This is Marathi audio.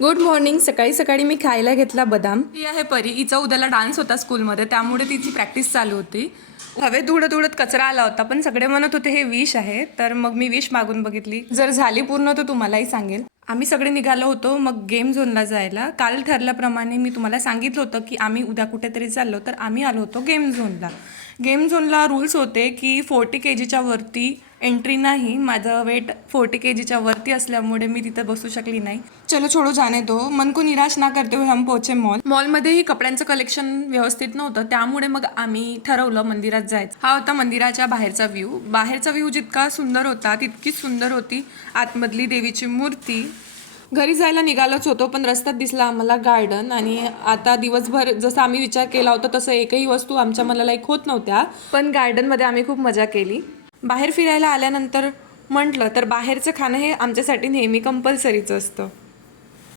Good morning. सकाळी सकाळी मी खायला घेतला बदाम. ही आहे परी. हिचा उद्याला डान्स होता स्कूलमध्ये, त्यामुळे तिची प्रॅक्टिस चालू होती. हवेत उडत उडत कचरा आला होता, पण सगळे म्हणत होते हे विश आहे, तर मग मी विश मागून बघितली. जर झाली पूर्ण तर तुम्हालाही सांगेल. आम्ही सगळे निघालो होतो मग गेम झोनला जायला. काल ठरल्याप्रमाणे मी तुम्हाला सांगितलं होतं की आम्ही उद्या कुठेतरी चाललो, तर आम्ही आलो होतो गेम झोनला. गेम झोनला रूल्स होते की 40 kgच्या वरती एंट्री नाही. माझं वेट 40 kgच्या वरती असल्यामुळे मी तिथं बसू शकली नाही. चलो छोडो जाने दो, मन को निराश ना करते हुए हम पोहोचे मॉलमध्येही कपड्यांचं कलेक्शन व्यवस्थित नव्हतं, त्यामुळे मग आम्ही ठरवलं मंदिरात जायचं. हा होता मंदिराच्या बाहेरचा व्ह्यू. बाहेरचा व्ह्यू जितका सुंदर होता तितकीच सुंदर होती आतमधली देवीची मूर्ती. घरी जायला निघालोच होतो, पण रस्त्यात दिसला आम्हाला गार्डन. आणि आता दिवसभर जसं आम्ही विचार केला होता तसं एकही वस्तू आमच्या मनाला एक होत नव्हत्या, पण गार्डनमध्ये आम्ही खूप मजा केली. बाहेर फिरायला आल्यानंतर म्हटलं तर बाहेरचं खाणं हे आमच्यासाठी नेहमी कंपल्सरीचं असतं.